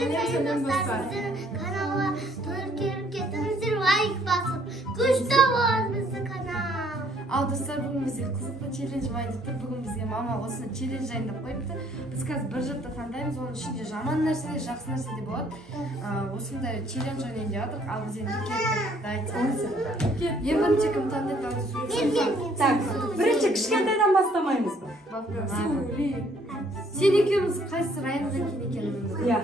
Сәлем достар. Каналға көріп кетіңіздер, лайк басып. Күшті болады біздің канал. Ал достар, бүгін бізге қызықты челлендж байытты. Бүгін бізге мама осыны челлендж жайында қойыпты. Біз қазір бір жұртты таңдаймыз, оның ішінде жаман нәрсе де, жақсы нәрсе де болады. Осындай челлендж ойнайын деп жатырмық. Ал біз енді кеттік. Ең бірінші кім таңдайды? Так, бірінші кішкентайдан бастамаймыз ба? Сен екеуміз қайсы райондан кейін екеніміз? Иә.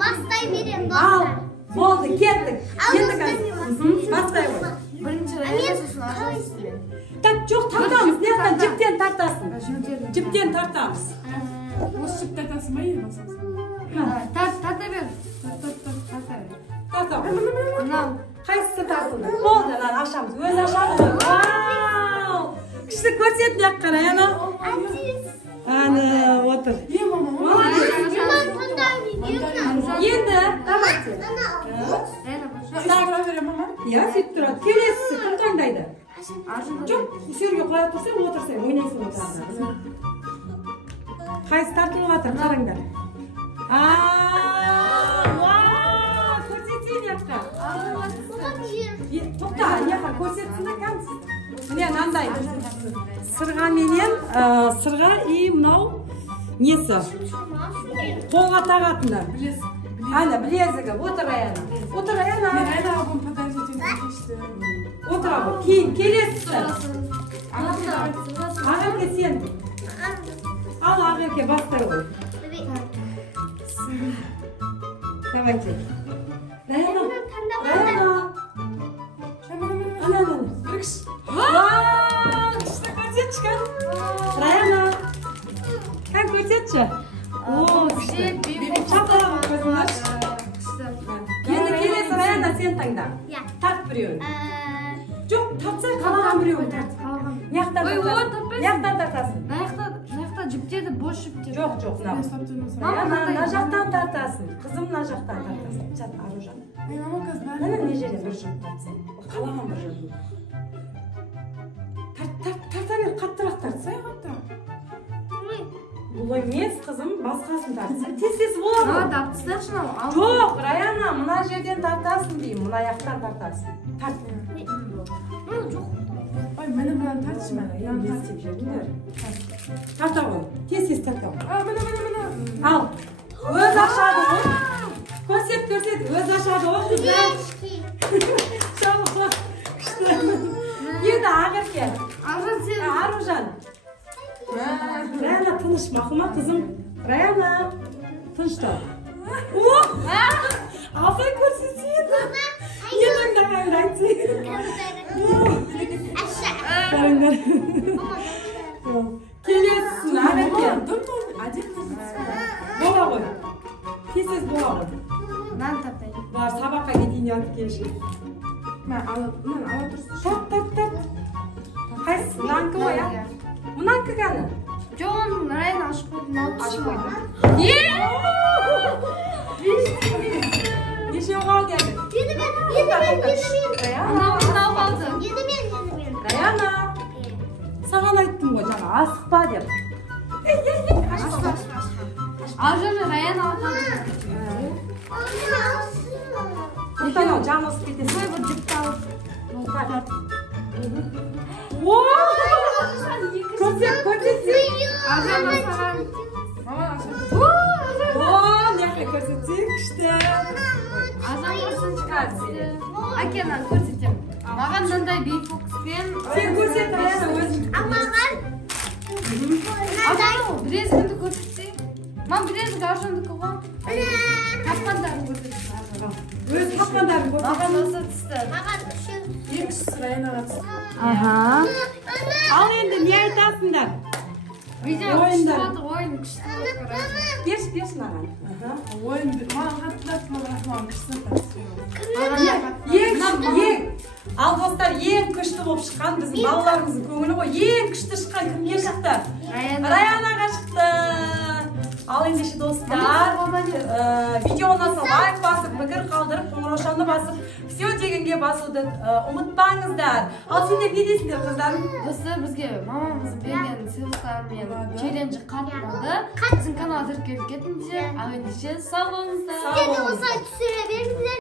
Бастай берем, Ал, болды, кеттік. Бастай ғой. Бірінші район сосын ажырасымен. Так, жоқ, тартамыз. Нияқтан жіптен тартасын. Жіптен тартамыз. Осы жіп тартасын ба, ең басасы? Тарта бер. Тарта ғой. Мынау. Қайсысы тартылды? Болды, ашамыз. Өз ашамыз. Вау! Күшті көрсет, нияқ қарай, ана. Аны, отыр. Енді, давайте. Тағыра берем, мама? Иә, сөйтіп тұрады. Келесісі, кім таңдайды? Жоқ, жерге қоя тұрсаң, отырсаң, ойнайсың отырады. Қайсы тартылып жатыр, қараңдар. Вау! Көрсетейін яққа. Тоқта, яққа көрсетсін де кәмсіз. Міне, мынандай. Сырға менен, сырға и мынау несі? Қолға тағатыны. Ана, білезігі, отыр аяна. Отыр аяна. Мен айнаға бұны подарить ететін кешті. Отыр абы, кейін, келесісі. Ағаке сен. Ал ағаке, бастай ғой. Давайте. Раяна. Раяна. Ана. Күркіш. Вау! Күшті көрсетші кән. Раяна. Кән көрсетші. О, күшті. Шапалағын көзіңдерші. Енді келесі Раяна сен таңда. Тарт біреуін. Жоқ, тартса қалаған біреуін тарт. Неяқтан тартасың. Мынаяқта жүптеді, бос жүптеді. Жоқ, Раяна, мына жақтан тартасың. Қызым мына жақтан тартасың. Жат, Аружан. Мама қазір бәрі. Мына не жерден бір жүп тартсың. Қалаған бір жүп. Тарта бер, қаттырақ тартса. Бұл емес, қызым, басқасын тартса. Тез болады. Таптысдаршы мынау. Жоқ, Раяна, мына жерден тартасың деймін, мына аяқтан тартасың. Тарт. Жоқ. Ой, мені бұдан тартшы мәні. Тарта ғой, тез тарта ғой. Мені. Ал, өз ашады ғой. Көрсет, өз ашады ғой. Шабы. Енді ағырке. Аружан. Раяна, тыныш, мақұлма қызым. Раяна, тыныштал. Алсай көрсетсейін. Не таңдағанды айтсайын. Қарыңдар. Келесісін, ағырке. Бола ғой. Тез бола ғой. Нан таптайын. Бар, сабаққа кетейін деп келші. Мен ала тұрсын. Тарт. Қайсы, мұнанкі ғой, а? Мұнанкі ғаны? Жоқ, оның райын ашып қойдым, Ашып қойдым. Неше оғал келді? Енді мен. Мынау қалды. Енді мен. Раяна, саған айттым ғой жаңа, асықпа деп. Ал жаңа райын алған. Мұнтан ау, жаңа осып кетесің. Бұй бір жүпті алып. Көрсетсең. Ажан асаған. Мама ашады. Неқе көрсетсең, күшті. Ажан көрсін шығарсы. Әкенан көрсетем. Маған мынандай бейт фокуспен. Сен көрсет, Раяна өзің. Маған. Білезгінді көрсетсең. Мам, білезгі ажандікі ғой. Тапқандарын көрсетсең. Өз тапқандарын көрсет. Маған осы түсті. Маған үші. Екіншісі Раянаға түсті. Ал енді не айтасыңдар? Видео күшті болды, ойын күшті болды. Берші маған. Ойын маған қатты маған күшті тартты. Ал достар, ең күшті болып шыққан біздің балаларымыздың көңілі ғой. Ең күшті шыққан кімге шықты? Раянаға шықты. Al ендеше достар, видеоны лайк басып, пікір қалдырып, қоңыраушаны басып, все дегенге басуды ұмытпаңыздар. Ал сендер не дейсіңдер, қыздарым? Достар, бізге мамамыздың берген сыйлықтарымен челленджі қатынады. Біздің канал тіркеліп кетіңіздер. Ал ендеше сау болыңыздар. Сіздер де осылай түсіре